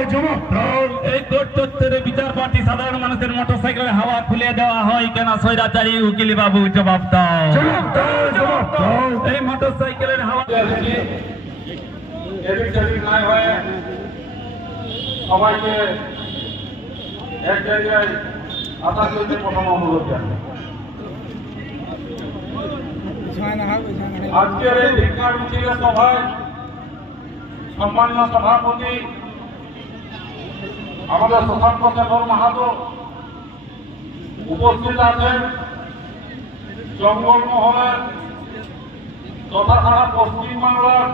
এই সাধারণ মানুষের মোটরসাইকেলের হাওয়া খুলে দেওয়া হয় কেন সৈরাচারী উকিল বাবু জবাব দাও। এই মোটরসাইকেলের হাওয়া এদিক সেদিক নাই হয়ে। সবাইকে এক জায়গায় আশা করতে প্রথম অনুরোধ জানাই। আজকের এই ধিকার মিছিলের সভায় সম্মান্য সভাপতি আমাদের শশাঙ্ক শেখর মাহাতো উপস্থিত আছেন জঙ্গলমহলের তথা সারা পশ্চিমবাংলার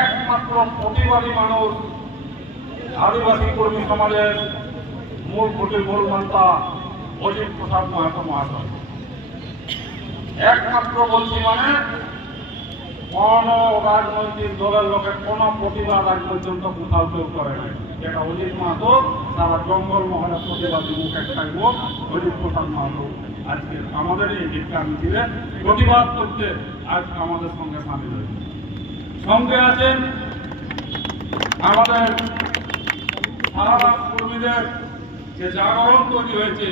একমাত্র প্রতিবাদী মানুষ আদিবাসী কর্মী সমাজের মূল খুঁটি মূল মান্তা অজিত প্রসাদ মাহাতো মহাশয় একমাত্র বলছি মানে কোন রাজনৈতিক দলের লোকের কোন প্রতিবাদ আজ পর্যন্ত কোথাও কেউ করে নাই। যেটা অজিত মাহাতো তারা জঙ্গল মহলে প্রতিবাদী মুখ প্রসাদ আজকে আমাদের এই প্রতিবাদ করতে আজ আমাদের সঙ্গে সামিল হয়েছে। সঙ্গে আছেন আমাদের সারা কর্মীদের যে জাগরণ তৈরি হয়েছে,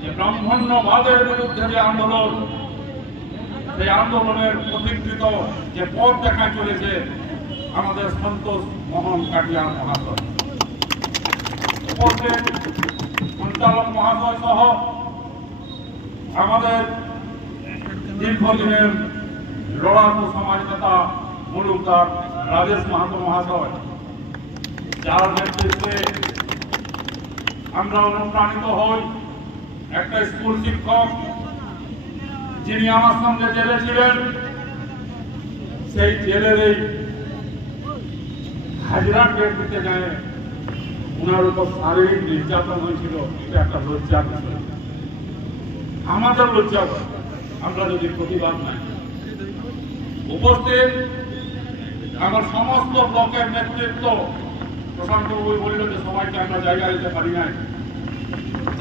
যে ব্রাহ্মণ্যবাদের বিরুদ্ধে যে আন্দোলন, সেই আন্দোলনের প্রতিকৃত যে পথ দেখায় চলেছে আমাদের সন্তোষ মোহন কাটিয়ার মহাশয়। সঞ্চালক মহাশয় সহ আমাদের দীর্ঘদিনের লড়াকু সমাজ নেতা মুলুকদার রাজেশ মাহাতো মহাশয়, যার নেতৃত্বে আমরা অনুপ্রাণিত হই একটা স্কুল শিক্ষক। যিনি আমার সঙ্গে জেলে ছিলেন, সেই জেলের এই হাজিরা গেট দিতে যায় ওনার উপর শারীরিক নির্যাতন হয়েছিল, এটা একটা লজ্জার বিষয়। আমাদের লজ্জা। আমরা যদি প্রতিবাদ নাই উপস্থিত আমার সমস্ত ব্লকের নেতৃত্ব, প্রশান্ত বাবু বলল যে সবাইকে আমরা জায়গা দিতে পারি নাই।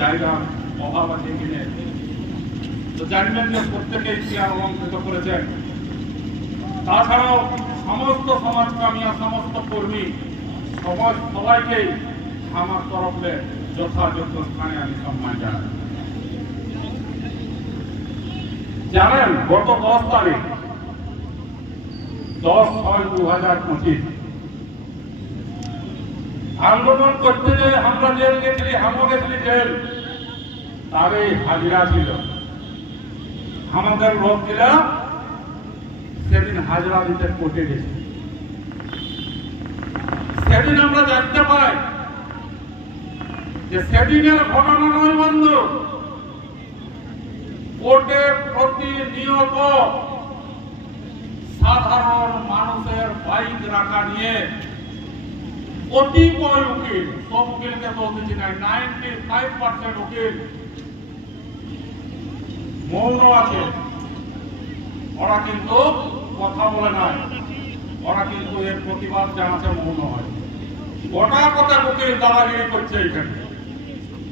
জায়গা অভাব আছে কিনে? তো জানবেন যে প্রত্যেকেই চেয়ার অলঙ্কৃত করেছেন। তাছাড়াও সমস্ত সমাজকামী আর সমস্ত কর্মী সমাজ সবাইকেই আমার তরফে যথাযোগ্য স্থানে আমি সম্মান জানাই। জানেন, গত দশ তারিখ, দশ ছয় দু হাজার পঁচিশ, আন্দোলন করতে যে আমরা জেল গেছিলি হামো গেছিলি জেল তার এই হাজিরা ছিল। আমাদের লোক ছিল সেদিন হাজরা দিতে কোর্টে গেছি। সেদিন আমরা জানতে পাই যে সেদিনের ঘটনা নয় বন্ধু কোর্টে প্রতিনিয়ত সাধারণ মানুষের বাইক রাখা নিয়ে কতিপয় উকিল, সব উকিলকে তো দিচ্ছি নাই নাইনটি ফাইভ পার্সেন্ট উকিল মৌন আছে ওরা কিন্তু কথা বলে নাই। ওরা কিন্তু এর প্রতিবাদ জানাতে মৌন হয়। গোটা কথা উকিল দাদাগিরি করছে এখানে।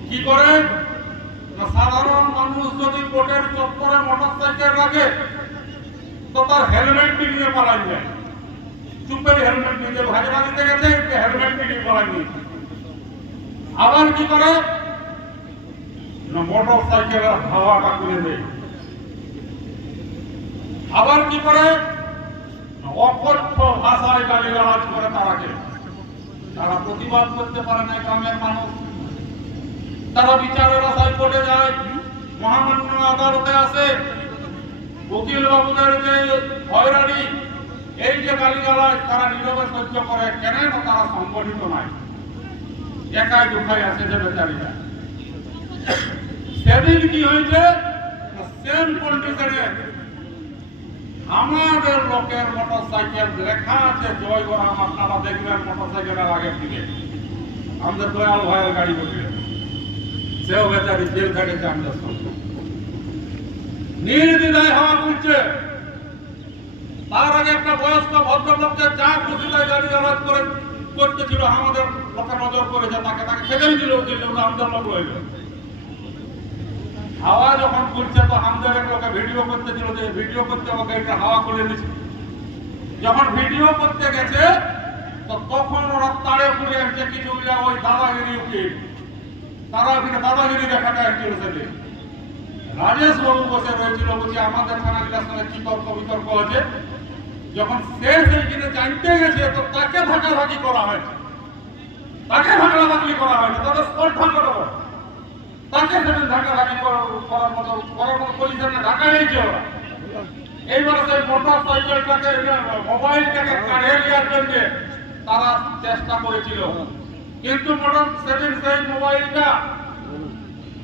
কি করে? সাধারণ মানুষ যদি কোর্টের চত্বরে মোটর সাইকেল রাখে, তো তার হেলমেটটি নিয়ে পালাই যায় চুপের হেলমেট নিয়ে হাজরা দিতে গেছে হেলমেটটি নিয়ে পালাই নিয়ে আবার কি করে? মোটর সাইকেলের হাওয়াটা খুলে দেয়। আবার কি করে? অকথ্য ভাষায় গালি গালাজ করে তারাকে। তারা প্রতিবাদ করতে পারে না গ্রামের মানুষ। তারা বিচারের আশায় পড়ে যায়। মহামান্য আদালতে আসে। উকিল বাবুদের যে হয়রানি, এই যে গালিগালাজ তারা নীরবে সহ্য করে। কেন তারা সংগঠিত নাই। একাই দুঃখাই আছে যে বেচারিরা। সেদিন কি হয়েছে? সেম কন্ডিশনে আমাদের লোকের মোটর সাইকেল লেখা আছে, জয় গরাম আপনারা দেখবেন মোটর সাইকেলের আগের দিকে। আমাদের দয়াল ভাইয়ের গাড়ি বসে সেও বেচারি জেল খাটেছে আমাদের সঙ্গে নির্দ্বিধায় হওয়া করছে তার আগে একটা বয়স্ক ভদ্রলোককে যা খুশি তাই গাড়ি গালাজ করে করতেছিল আমাদের লোকে নজর করেছে, তাকে তাকে খেতেই দিল আমাদের লোক রইল। হাওয়া যখন করছে, তো এক লোকে ভিডিও করতেছিল যে ভিডিও করতে আমাকে একটা হাওয়া খুলে দিচ্ছে যখন ভিডিও করতে গেছে, তো তখন ওরা দিয়েছে কিছুগুলা ওই দাদাগিরি উকিল তারা ওখানে দাদাগিরি দেখাটা একজন সাথে রাজেশ বাবু বসে রয়েছিল, বলছে, আমাদের থানাগুলার সঙ্গে কি তর্ক বিতর্ক আছে। যখন সে সেইখানে জানতে গেছে, তো তাকে ভাগাভাগি করা হয়েছে। তাকে ভাগাভাগি করা হয়েছে, তাদের স্পর্ধা করা হয়। তাকে সেদিন ভাগাভাগি করার মতো করার মতো ঢাকা নিয়েছে ওরা এইবারে সেই মোটর সাইকেলটাকে মোবাইলটাকে কাঢ়ে নেওয়ার জন্য তারা চেষ্টা করেছিল। কিন্তু মোটর সেদিন সেই মোবাইলটা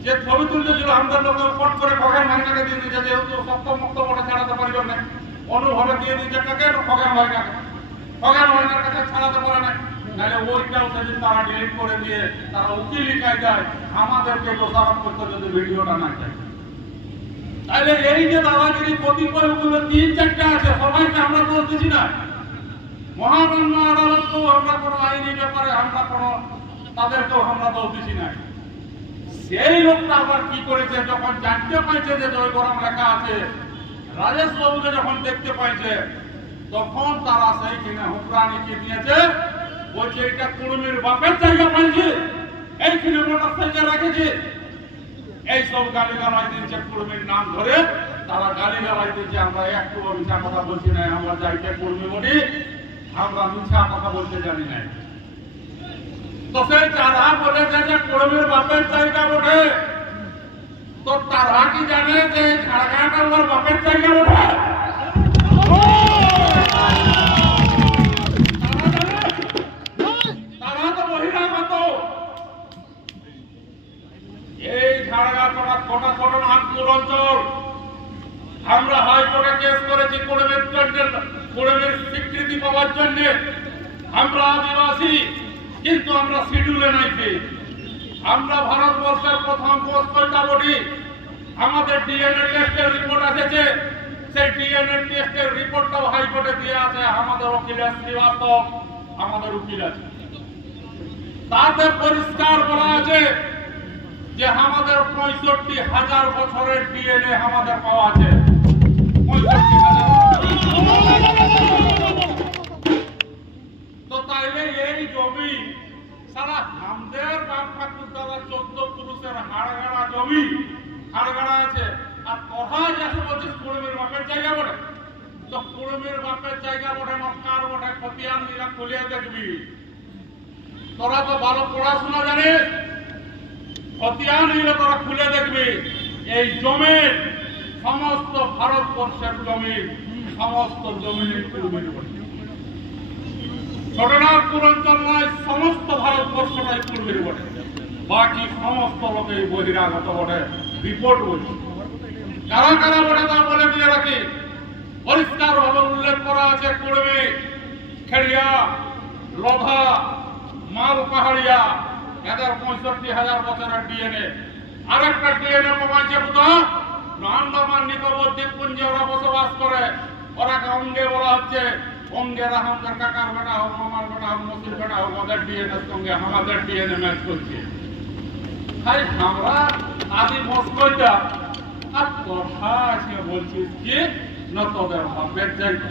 যে ছবি তুলতেছিল, আমাদের লোক ফট করে খগেন ভাইটাকে দিয়ে দিয়েছে, যেহেতু শক্ত মুক্ত মোটে ছাড়াতে পারবেন না। অনুভবে দিয়ে দিয়েছে, কাকে? খগেন ভাইটাকে। খগেন ভাইটার কাছে ছাড়াতে পারে না। নাহলে ওইটাও সেদিন তারা ডিলিট করে দিয়ে তারা উকিলি কায়দায় আমাদেরকে দোষারোপ করতে যদি ভিডিওটা না চায় তাহলে এই যে দাদাগিরি কতিপয় ওগুলো তিন চারটা আছে, সবাইকে আমরা দিচ্ছি না। মহামান্য আদালতকেও আমরা কোনো আইনি ব্যাপারে আমরা কোনো, তাদেরকেও আমরা দিচ্ছি না। সেই লোকটা আবার কি করেছে, যখন জানতে পাইছে যে জয়গরম লেখা আছে, রাজেশ বাবুকে যখন দেখতে পাইছে, তখন তারা সেই কিনে হুকরানি কি দিয়েছে বলছে এটা কুড়মির বাপের জায়গা পাইছে এইখানে মোটর সাইকেল রেখেছে এই সব গালি গালায় দিচ্ছে কুড়মির নাম ধরে, তারা গালি গালায় দিচ্ছে আমরা একটু মিথ্যা কথা বলছি না, আমরা যাইতে কুড়মি বলি, আমরা মিথ্যা কথা বলতে জানি না। তো সেই তারা বলেছে যে কুড়মির বাপের জায়গা বটে। তো তারা কি জানে যে ঝাড়খান্ড আমার বাপের জায়গা বটে? কটা নাগপুর অঞ্চল। আমরা হাইকোর্টে কেস করেছি স্বীকৃতি পাওয়ার জন্য। আমরা আদিবাসী, কিন্তু আমরা শিডিউলে। আমরা ভারতবর্ষের প্রথম আমাদের ডিএনএ টেস্টের রিপোর্ট এসেছে। সেই ডিএনএ টেস্টের রিপোর্টটাও হাইকোর্টে দিয়ে আছে। আমাদের উকিল শ্রীবাস্তব, আমাদের উকিল আছে। তাতে পরিষ্কার বলা আছে যে আমাদের পঁয়ষট্টি হাজার বছরের ডিএনএ আমাদের পাওয়া আছে। তো তাইলে এই জমি, সারা আমাদের বাপ ঠাকুর দাদা চোদ্দ পুরুষের হাড়গাড়া জমি, হাড়গাড়া আছে। আর কোথায় যাচ্ছে বলছিস কুড়মির বাপের জায়গা বটে। তো কুড়মির বাপের জায়গা বটে মক্কার বটে? খতিয়ান দিলা খুলিয়ে দেখবি তোরা তো ভালো পড়াশোনা জানিস। খতিয়ান তোরা খুলে দেখবে, এই জমির সমস্ত ভারতবর্ষের জমি, সমস্ত জমির বটে। অঞ্চল নয়, সমস্ত ভারতবর্ষটাই পূর্বের বটে। বাকি সমস্ত লোকে বহিরাগত বটে, রিপোর্ট বলছে। কারা কারা বটে তা বলে দিয়ে রাখি। পরিষ্কার ভাবে উল্লেখ করা আছে, কুড়মি, খেড়িয়া, লধা মাল পাহাড়িয়া এদের পঁয়ষট্টি হাজার বছরের ডিএনএ। আরেকটা ডিএনএ প্রমাণছে বুঝা আন্দামান নিকোবর দ্বীপপুঞ্জে ওরা বসবাস করে। ওরাকে অঙ্গে বলা হচ্ছে অঙ্গের আমাদের কাকার বেটা হোক, মামার বেটা হোক, মসির বেটা হোক, ওদের ডিএনএর সঙ্গে আমাদের ডিএনএ ম্যাচ করছে। তাই আমরা আদি মস্কইটা। আর কথা আছে বলছিস কি? না তোদের বাপের জায়গা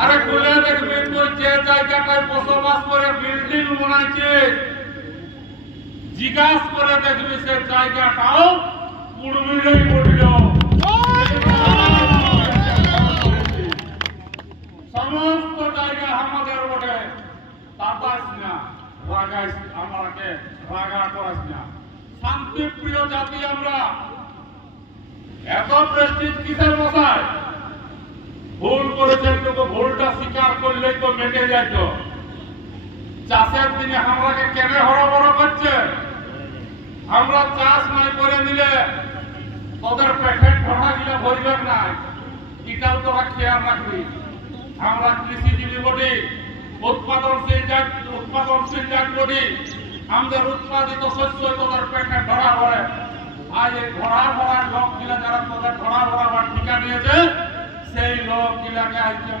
আরে খুলে দেখবি, তুই যে জায়গাটায় বসবাস করে বিল্ডিং বানাইছে জিজ্ঞাস করে দেখবি সে জায়গাটাও কুড়মিলেই পড়ল সমস্ত জায়গা আমাদের বটে তাতাস না, রাগাইস, আমাকে রাগা করাস না। শান্তিপ্রিয় জাতি আমরা। এত প্রেস্টিজ কিসের বসায় ভুল করেছেন তো ভুলটা স্বীকার করলেই তো মেটে যাইত। চাষের দিনে আমরাকে কেন হড়বড় করছে? আমরা চাষ নাই করে দিলে তোদের পেটের ভরা গিলা ভরবে না এটাও তোরা খেয়াল রাখবি? আমরা কৃষিজীবী বটি উৎপাদনশীল জাত উৎপাদনশীল জাত বটি আমাদের উৎপাদিত শস্য তোদের পেটে ভরা ভরে আজ এই ভরা ভরা লোক গিলা যারা তোদের ভরা ভরা বা টিকা নিয়েছে, সেই লোক গিলাকে আজকে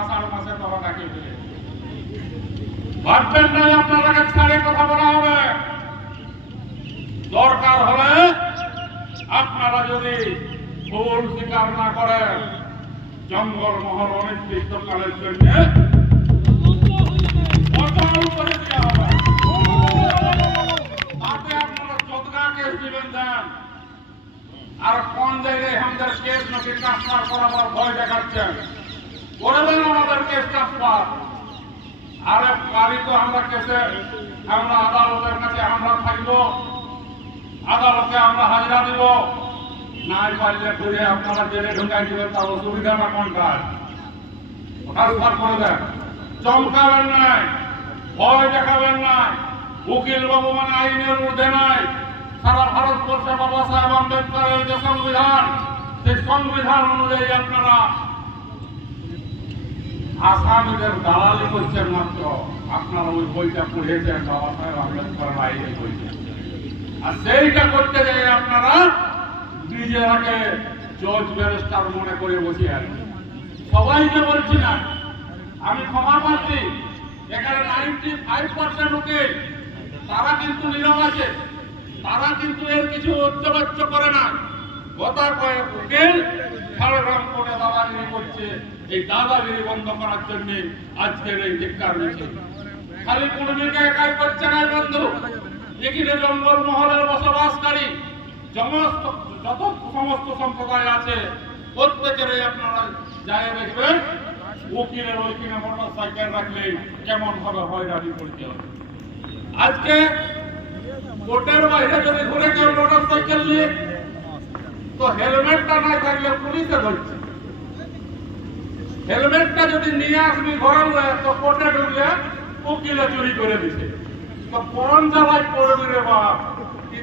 আষাঢ় মাসে তোরা ডাকে দিলে। ভাববেন না আপনারা ছাড়ে কথা বলা হবে। আপনারা যদি ভুল স্বীকার না করেন জঙ্গল মহল অনির্দিষ্টকালের জন্য আপনারা জেলে ঢুকাই তার অসুবিধা না করে দেন। চমকাবেন নাই, ভয় দেখাবেন নাই, উকিল মানে আইনের নাই। সারা ভারতবর্ষে বাবা সাহেব আম্বেদকরের যে সংবিধান, সেই সংবিধান অনুযায়ী আপনারা আসামিদের দালালি করছেন মাত্র। আপনারা ওই বইটা পড়েছেন, বাবা সাহেব আম্বেদকরের আইনের বইটা। আর সেইটা করতে যাই আপনারা নিজেরাকে জজ ব্যারিস্টার মনে করে বসে আছেন সবাইকে বলছি না, আমি ক্ষমা পাচ্ছি এখানে নাইনটি ফাইভ পার্সেন্ট উকিল তারা কিন্তু নীরব আছে। তারা কিন্তু এর কিছু উচ্চবাচ্য করে না। গতা কয়েক উকিল ঝাড়গ্রাম কোর্টে দাদাগিরি করছে। এই দাদাগিরি বন্ধ করার জন্য আজকের এই ধিক্কার মিছিল। খালি কুর্মীকে একাই করছে না বন্ধু। এখানে জঙ্গল মহলের বসবাসকারী যত সমস্ত সম্প্রদায় আছে প্রত্যেকের আপনারা যাই দেখবেন উকিলের ওইখানে মোটর সাইকেল রাখলে কেমন ভাবে হয়রানি করতে হবে। আজকে কোর্টের বাইরে যদি ঘুরে কেউ মোটর সাইকেল নিয়ে, তো হেলমেটটা না থাকলে পুলিশে ধরছে। হেলমেটটা যদি নিয়ে আসবি ঘরে তো কোর্টে ঢুকলে উকিলে চুরি করে দিছে। তো কোন জ্বালায় পড়বি রে বাপ?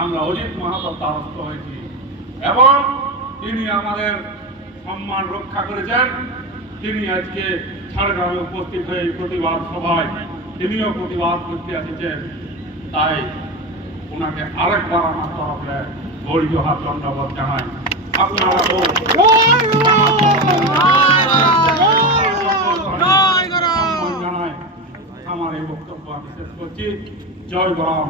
আমরা অজিত মাহাতোর দ্বারস্থ হয়েছি। এবং তিনি আমাদের সম্মান রক্ষা করেছেন। তিনি আজকে ঝাড়গ্রামে উপস্থিত হয়ে প্রতিবাদ সভায় তিনিও প্রতিবাদ করতে এসেছেন। তাই ওনাকে আরেকবার আমার তরফে গৌরী হাত দণ্ডবোধ জানাই। আপনারা আমার এই বক্তব্য আমি শেষ করছি। জয় গরম